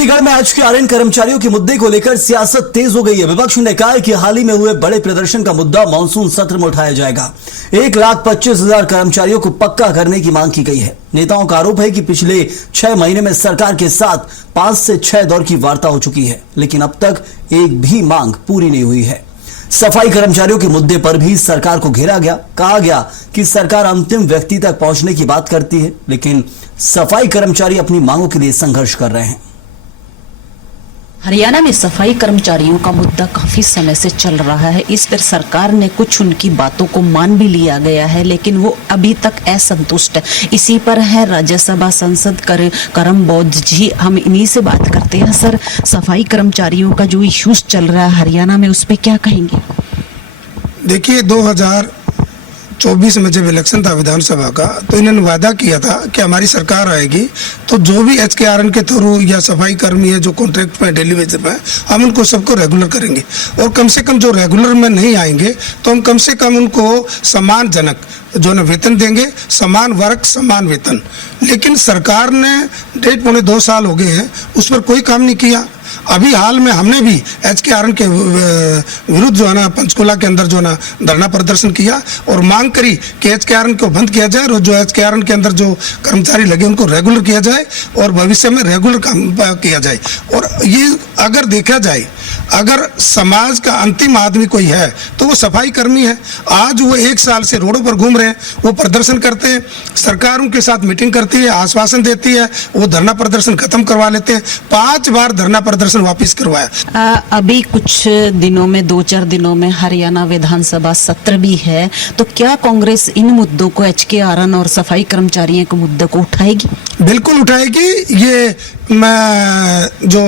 चंडीगढ़ में आज के आरएन कर्मचारियों के मुद्दे को लेकर सियासत तेज हो गई है। विपक्ष ने कहा है कि हाल ही में हुए बड़े प्रदर्शन का मुद्दा मानसून सत्र में उठाया जाएगा। 1,25,000 कर्मचारियों को पक्का करने की मांग की गई है। नेताओं का आरोप है कि पिछले 6 महीने में सरकार के साथ 5 से 6 दौर की वार्ता हो चुकी है, लेकिन अब तक एक भी मांग पूरी नहीं हुई है। सफाई कर्मचारियों के मुद्दे पर भी सरकार को घेरा गया। कहा गया कि सरकार अंतिम व्यक्ति तक पहुंचने की बात करती है, लेकिन सफाई कर्मचारी अपनी मांगों के लिए संघर्ष कर रहे हैं। हरियाणा में सफाई कर्मचारियों का मुद्दा काफी समय से चल रहा है। इस पर सरकार ने कुछ उनकी बातों को मान भी लिया गया है, लेकिन वो अभी तक असंतुष्ट है। इसी पर है राज्यसभा सांसद करम बौद्ध जी। हम इन्हीं से बात करते हैं। सर, सफाई कर्मचारियों का जो इश्यूज चल रहा है हरियाणा में, उस पर क्या कहेंगे? देखिए, 2024 में जब इलेक्शन था विधानसभा का, तो इन्होंने वादा किया था कि हमारी सरकार आएगी तो जो भी HKRN के थ्रू या सफाई कर्मी है जो कॉन्ट्रैक्ट पे डेली बेसिस पे, हम उनको सबको रेगुलर करेंगे। और कम से कम जो रेगुलर में नहीं आएंगे तो हम कम से कम उनको सम्मानजनक जो ना वेतन देंगे, समान वर्ग समान वेतन। लेकिन सरकार ने 1.5-2 साल हो गए हैं, उस पर कोई काम नहीं किया। अभी हाल में हमने भी HKRN के विरुद्ध जो है ना पंचकुला के अंदर जो है ना धरना प्रदर्शन किया और मांग करी कि HKRN को बंद किया जाए और जो HKRN के अंदर जो कर्मचारी लगे उनको रेगुलर किया जाए और भविष्य में रेगुलर काम किया जाए। और ये अगर देखा जाए, अगर समाज का अंतिम आदमी कोई है तो वो सफाई कर्मी है। आज वो 1 साल से रोडों पर घूम रहे हैं, वो प्रदर्शन करते हैं, सरकार उनके साथ मीटिंग करती है, आश्वासन देती है, वो धरना प्रदर्शन खत्म करवा लेते हैं। 5 बार धरना प्रदर्शन वापस करवाया। अभी कुछ दिनों में, 2-4 दिनों में हरियाणा विधानसभा सत्र भी है, तो क्या कांग्रेस इन मुद्दों को, HKRN और सफाई कर्मचारियों के मुद्दे को उठाएगी? बिल्कुल उठाएगी। ये मैं जो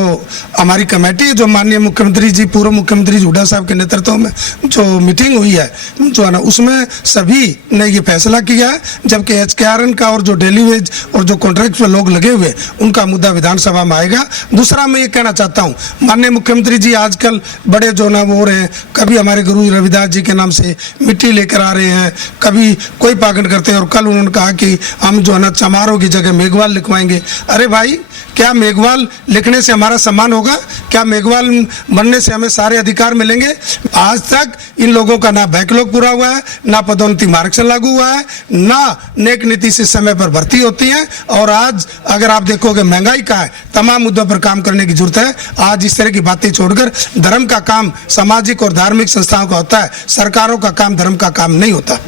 हमारी कमेटी है, जो माननीय मुख्यमंत्री जी, पूर्व मुख्यमंत्री हुड्डा साहब के नेतृत्व में जो मीटिंग हुई है जो है ना, उसमें सभी ने ये फैसला किया है। जबकि HKRN का और जो डेली वेज और जो कॉन्ट्रैक्ट पे लोग लगे हुए उनका मुद्दा विधानसभा में आएगा। दूसरा, मैं ये कहना चाहता हूँ, माननीय मुख्यमंत्री जी आजकल बड़े जो ना वो हो रहे हैं, कभी हमारे गुरु रविदास जी के नाम से मिट्टी लेकर आ रहे हैं, कभी कोई पाखंड करते हैं। और कल उन्होंने कहा कि हम जो है ना चमारों की जगह मेघवाल लिखवाएंगे। अरे भाई, क्या मेघवाल लिखने से हमारा सम्मान होगा? क्या मेघवाल बनने से हमें सारे अधिकार मिलेंगे? आज तक इन लोगों का ना बैकलॉग पूरा हुआ है, ना पदोन्नति मार्गदर्शन लागू हुआ है, ना नेक नीति से समय पर भर्ती होती है। और आज अगर आप देखोगे महंगाई का है, तमाम मुद्दों पर काम करने की जरूरत है। आज इस तरह की बातें छोड़कर धर्म का काम सामाजिक और धार्मिक संस्थाओं का होता है, सरकारों का काम धर्म का काम नहीं होता।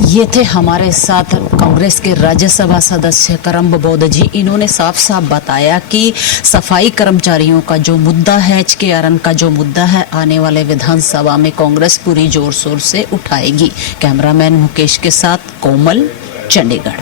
ये थे हमारे साथ कांग्रेस के राज्यसभा सदस्य करम बौद्ध जी। इन्होंने साफ साफ बताया कि सफाई कर्मचारियों का जो मुद्दा है, HKRN का जो मुद्दा है, आने वाले विधानसभा में कांग्रेस पूरी जोर शोर से उठाएगी। कैमरामैन मुकेश के साथ कोमल, चंडीगढ़।